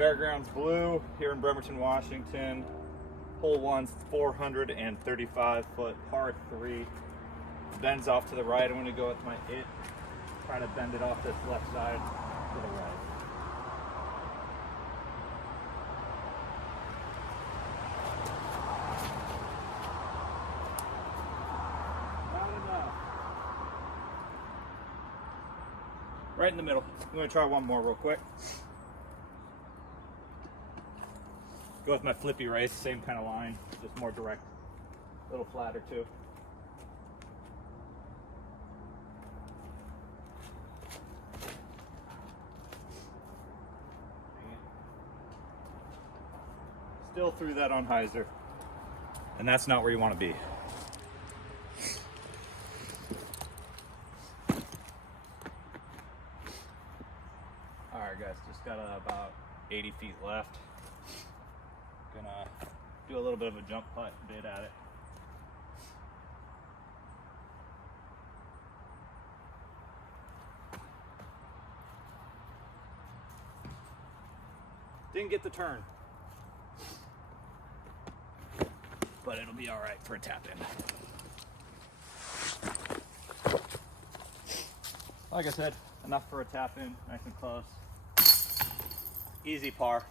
Fairgrounds Blue here in Bremerton, Washington. Hole 1's 435-foot par 3. Bends off to the right. I'm going to go with my it. Try to bend it off this left side to the right. Not enough. Right in the middle. I'm going to try one more real quick. Go with my flippy race, same kind of line, just more direct, a little flatter too. Still threw that on hyzer, and that's not where you want to be. All right, guys, just got about 80 feet left. Gonna do a little bit of a jump putt bit at it. Didn't get the turn, but it'll be all right for a tap in. Like I said, enough for a tap in, nice and close. Easy par.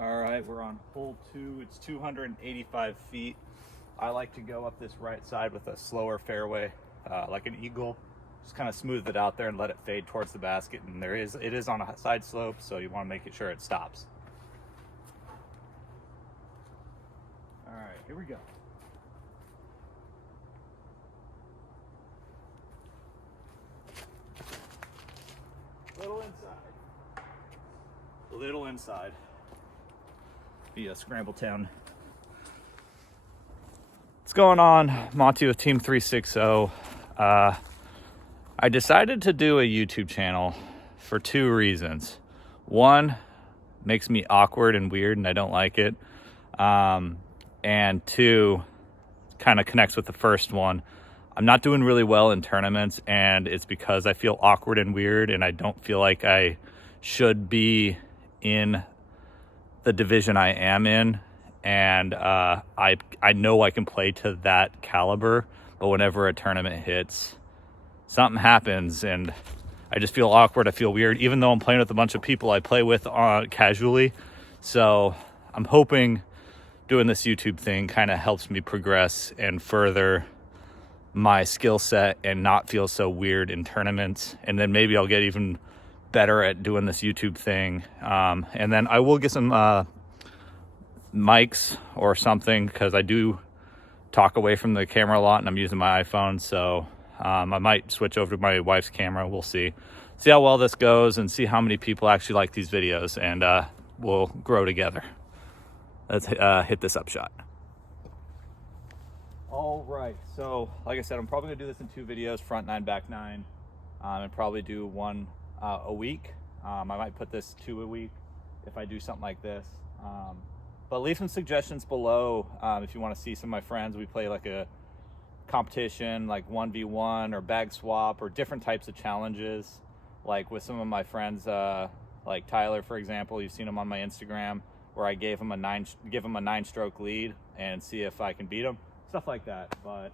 All right, we're on hole 2. It's 285 feet. I like to go up this right side with a slower fairway, like an eagle. Just kind of smooth it out there and let it fade towards the basket. And it is on a side slope, so you want to make sure it stops. All right, here we go. Little inside. A little inside. Via Scrambletown. What's going on? Monty with Team 360. I decided to do a YouTube channel for 2 reasons. One, makes me awkward and weird and I don't like it. And 2, kind of connects with the first one. I'm not doing really well in tournaments, and it's because I feel awkward and weird and I don't feel like I should be in the division I am in, and I know I can play to that caliber, but whenever a tournament hits, something happens and I just feel awkward. I feel weird, even though I'm playing with a bunch of people I play with casually. So I'm hoping doing this YouTube thing kind of helps me progress and further my skill set and not feel so weird in tournaments. And then maybe I'll get even better at doing this YouTube thing. And then I will get some mics or something, because I do talk away from the camera a lot and I'm using my iPhone. So I might switch over to my wife's camera. We'll see how well this goes and see how many people actually like these videos, and we'll grow together. Let's hit this upshot. All right, so like I said, I'm probably gonna do this in 2 videos, front 9, back 9, and probably do 1 a week. I might put this 2 a week if I do something like this. But leave some suggestions below if you want to see some of my friends. We play like a competition, like 1v1 or bag swap or different types of challenges. Like with some of my friends, like Tyler, for example, you've seen him on my Instagram, where I give him a 9-stroke lead and see if I can beat him. Stuff like that. But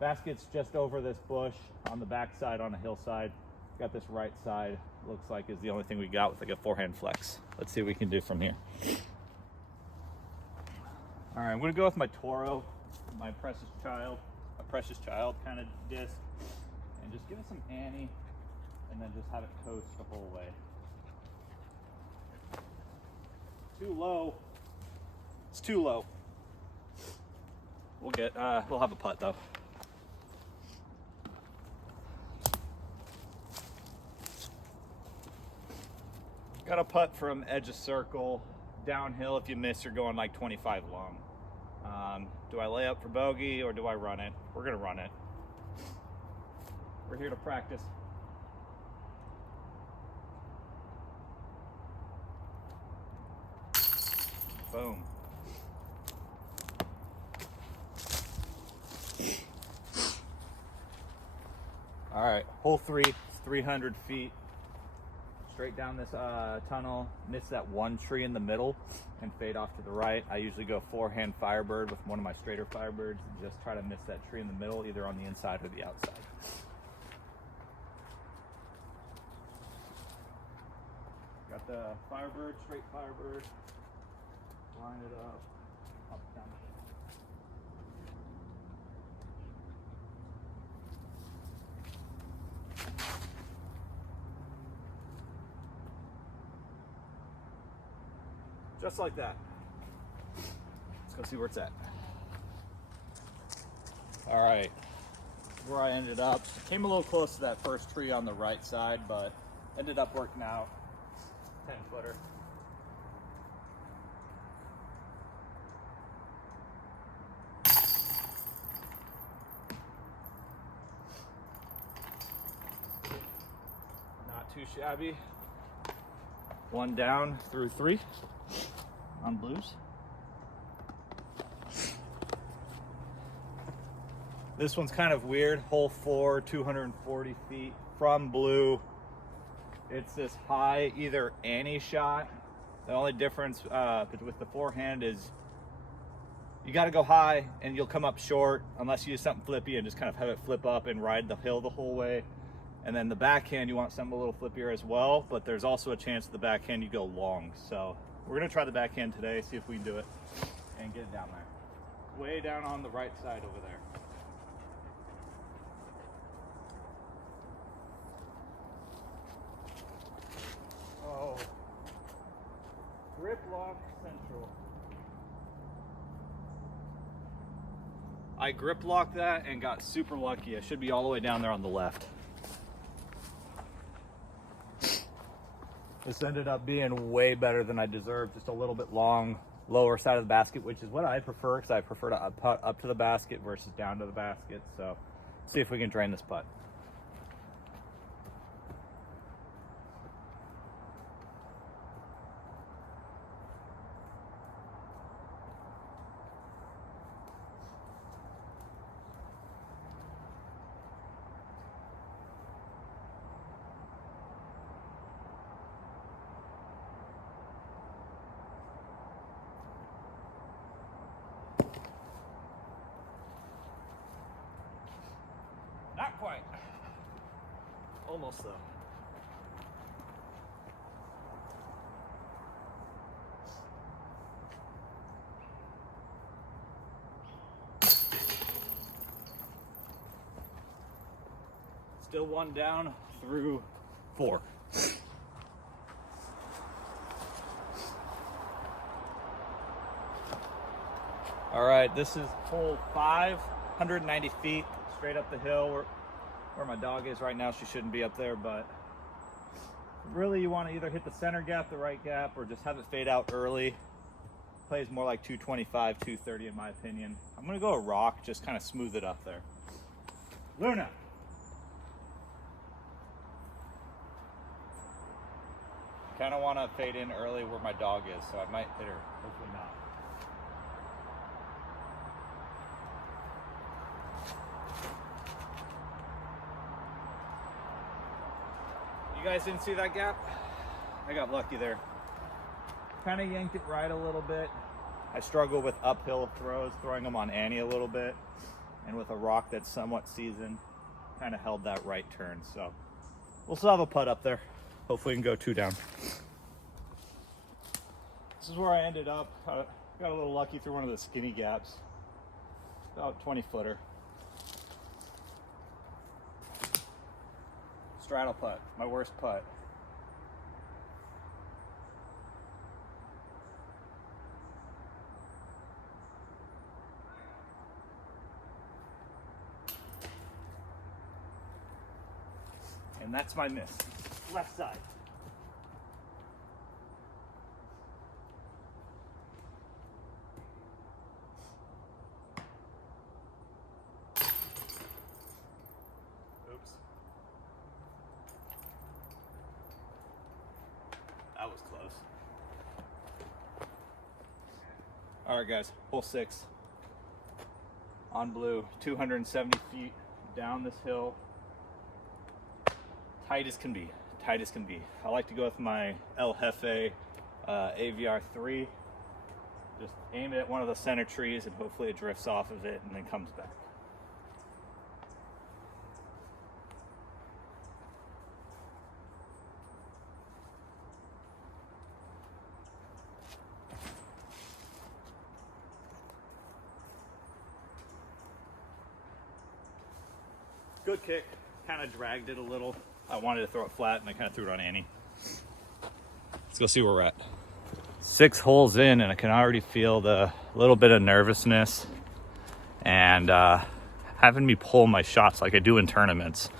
basket's just over this bush on the back side on a hillside. Got this right side, looks like is the only thing we got with like a forehand flex. Let's see what we can do from here. All right, I'm gonna go with my Toro, my precious child kind of disc, and just give it some Annie, and then just have it coast the whole way. Too low. It's too low. We'll have a putt though. Got a putt from edge of circle, downhill. If you miss, you're going like 25 long. Do I lay up for bogey or do I run it? We're gonna run it. We're here to practice. Boom. All right, hole 3, it's 300 feet. Straight down this tunnel, miss that one tree in the middle and fade off to the right. I usually go forehand Firebird with one of my straighter Firebirds and just try to miss that tree in the middle, either on the inside or the outside. Got the Firebird, straight Firebird, line it up, down. Just like that. Let's go see where it's at. All right, where I ended up. Came a little close to that first tree on the right side, but ended up working out. 10-footer. Not too shabby. One down through 3 on blues. This one's kind of weird. Hole 4, 240 feet from blue. It's this high either Annie shot. The only difference with the forehand is you got to go high and you'll come up short unless you use something flippy and just kind of have it flip up and ride the hill the whole way. And then the backhand, you want something a little flippier as well, but there's also a chance the backhand you go long. So we're gonna try the backhand today, see if we can do it and get it down there. Way down on the right side over there. Oh, grip lock central. I grip locked that and got super lucky. I should be all the way down there on the left. This ended up being way better than I deserved. Just a little bit long, lower side of the basket, which is what I prefer, because I prefer to putt up to the basket versus down to the basket. So see if we can drain this putt. Not quite. Almost though. Still one down through 4. All right, this is hole 5, 190 feet. Straight up the hill where my dog is right now. She shouldn't be up there, but really you want to either hit the center gap, the right gap, or just have it fade out early. Plays more like 225, 230 in my opinion. I'm gonna go a rock, just kind of smooth it up there. Luna. Kind of want to fade in early where my dog is, so I might hit her, hopefully not. You guys didn't see that gap? I got lucky there. Kind of yanked it right a little bit. I struggle with uphill throws, throwing them on Annie a little bit. And with a rock that's somewhat seasoned, kind of held that right turn. So we'll still have a putt up there. Hopefully we can go 2 down. This is where I ended up. I got a little lucky through one of the skinny gaps. About 20-footer. Straddle putt, my worst putt. And that's my miss. Left side. Oops. That was close. All right, guys, hole 6 on blue, 270 feet down this hill. tight as can be. Tight as can be. I like to go with my El Jefe AVR 3. Just aim it at one of the center trees and hopefully it drifts off of it and then comes back. Good kick, kind of dragged it a little. I wanted to throw it flat and I kind of threw it on Annie. Let's go see where we're at. 6 holes in and I can already feel the little bit of nervousness and having me pull my shots like I do in tournaments.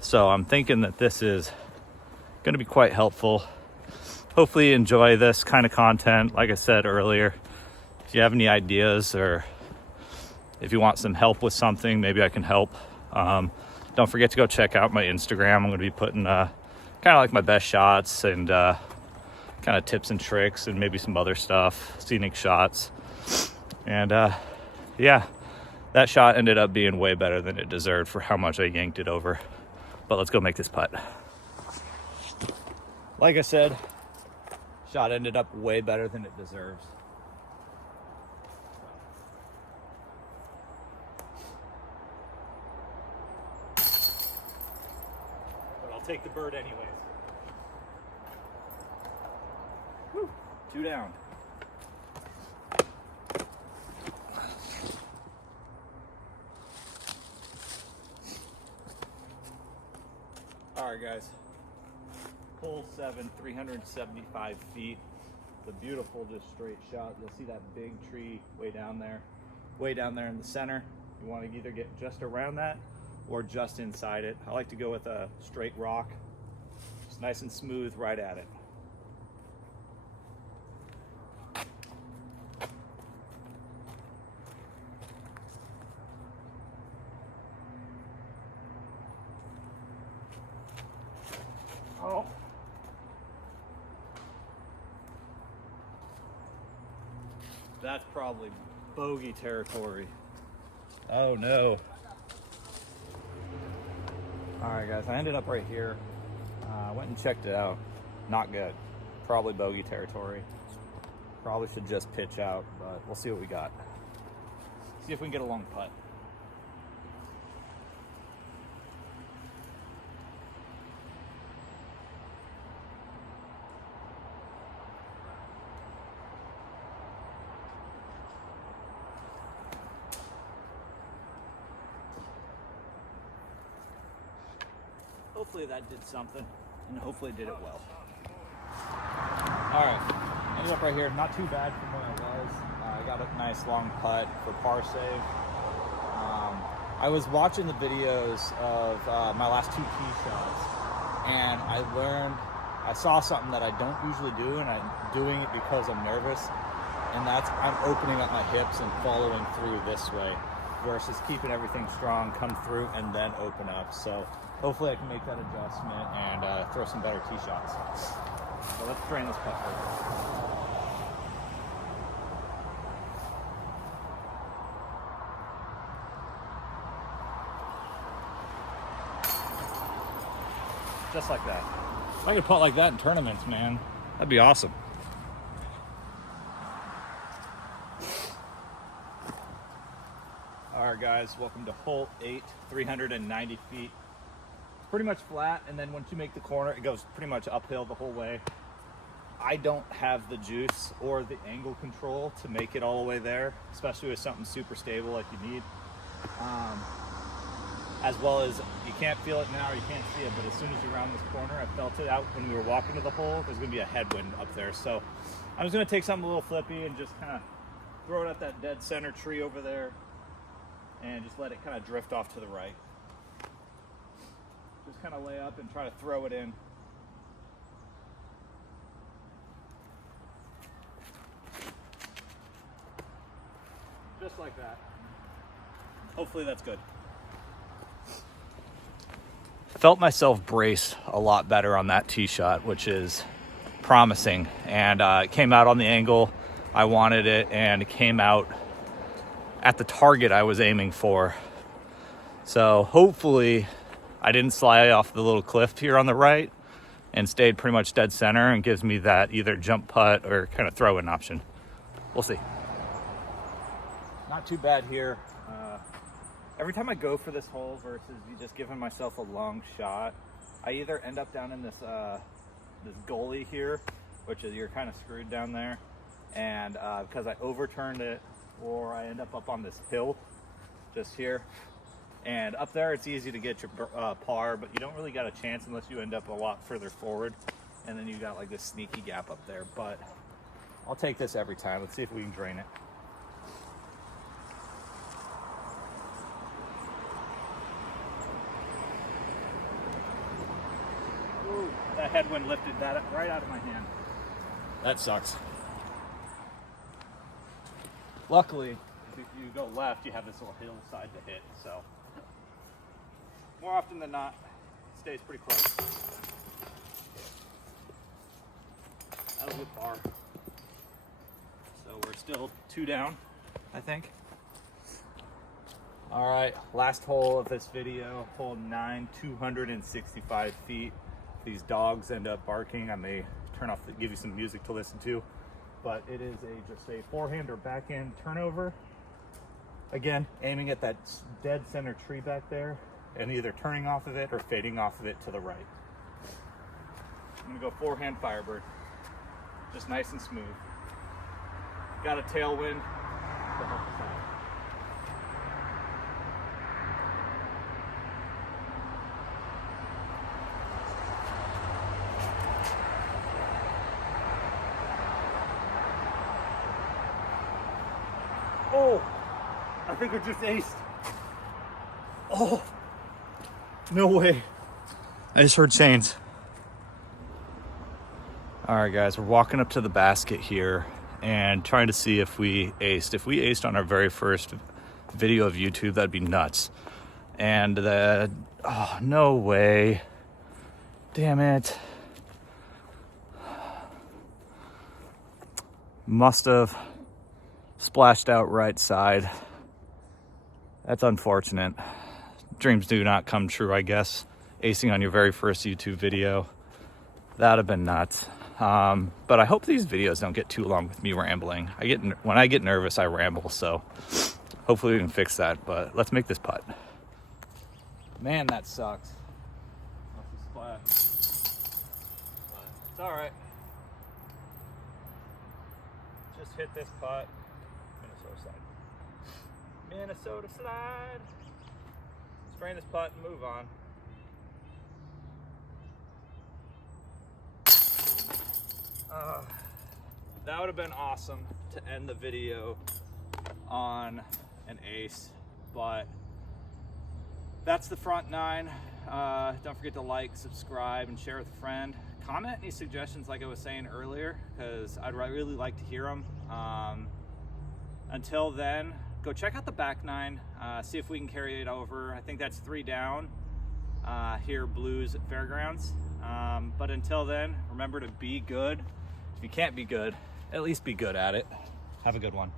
So I'm thinking that this is going to be quite helpful. Hopefully you enjoy this kind of content. Like I said earlier, if you have any ideas or if you want some help with something, maybe I can help. Don't forget to go check out my Instagram. I'm going to be putting kind of like my best shots and kind of tips and tricks and maybe some other stuff, scenic shots. And yeah, that shot ended up being way better than it deserved for how much I yanked it over. But let's go make this putt. Like I said, shot ended up way better than it deserves. Take the bird anyways. Woo, 2 down. All right, guys. Hole 7, 375 feet. It's a beautiful, just straight shot. You'll see that big tree way down there in the center. You want to either get just around that or just inside it. I like to go with a straight rock, just nice and smooth right at it. Oh. That's probably bogey territory. Oh no. All right, guys, I ended up right here. I went and checked it out. Not good. Probably bogey territory. Probably should just pitch out, but we'll see what we got. See if we can get a long putt. Hopefully that did something, and hopefully it did it well. All right, ended up right here. Not too bad from where I was. I got a nice long putt for par save. I was watching the videos of my last 2 tee shots, and I saw something that I don't usually do, and I'm doing it because I'm nervous, and that's I'm opening up my hips and following through this way versus keeping everything strong, come through, and then open up. So hopefully I can make that adjustment and throw some better tee shots. So let's train this putt first. Just like that. If I could putt like that in tournaments, man, that'd be awesome. All right, guys, welcome to hole 8, 390 feet. Pretty much flat, and then once you make the corner, it goes pretty much uphill the whole way. I don't have the juice or the angle control to make it all the way there, especially with something super stable like you need. As well as you can't feel it now, you can't see it, but as soon as you're around this corner, I felt it out when we were walking to the hole. There's gonna be a headwind up there. So I was gonna take something a little flippy and just kind of throw it at that dead center tree over there and just let it kind of drift off to the right. Just kind of lay up and try to throw it in. Just like that. Hopefully that's good. Felt myself brace a lot better on that tee shot, which is promising. And it came out on the angle I wanted it, and it came out at the target I was aiming for. So hopefully I didn't slide off the little cliff here on the right and stayed pretty much dead center, and gives me that either jump putt or kind of throw in option. We'll see. Not too bad here. Every time I go for this hole versus just giving myself a long shot, I either end up down in this this gully here, which is you're kind of screwed down there, and because I overturned it, or I end up on this hill just here. And up there it's easy to get your par, but you don't really got a chance unless you end up a lot further forward, and then you got like this sneaky gap up there. But I'll take this every time. Let's see if we can drain it. Ooh, that headwind lifted that right out of my hand. That sucks. Luckily, if you go left, you have this little hillside to hit, so more often than not, it stays pretty close. That was a good par. So we're still 2 down, I think. All right, last hole of this video, hole 9, 265 feet. These dogs end up barking. I may turn off, give you some music to listen to, but it is just a forehand or backhand turnover. Again, aiming at that dead center tree back there, and either turning off of it or fading off of it to the right. I'm gonna go forehand Firebird, just nice and smooth. Got a tailwind to help us out. Oh, I think I just aced. Oh, no way. I just heard chains. All right, guys, we're walking up to the basket here and trying to see if we aced. If we aced on our very first video of YouTube, that'd be nuts. And oh, no way. Damn it. Must have splashed out right side. That's unfortunate. Dreams do not come true, I guess. Acing on your very first YouTube video. That'd have been nuts. But I hope these videos don't get too long with me rambling. When I get nervous, I ramble, so hopefully we can fix that. But let's make this putt. Man, that sucks. That's a splat. But it's all right. Just hit this putt. Minnesota side. Minnesota slide. Let's drain this putt and move on. That would have been awesome to end the video on an ace, but that's the front 9. Don't forget to like, subscribe, and share with a friend. Comment any suggestions like I was saying earlier, because I'd really like to hear them. Until then, go check out the back 9, see if we can carry it over. I think that's 3 down here, Blues at Fairgrounds. But until then, remember to be good. If you can't be good, at least be good at it. Have a good one.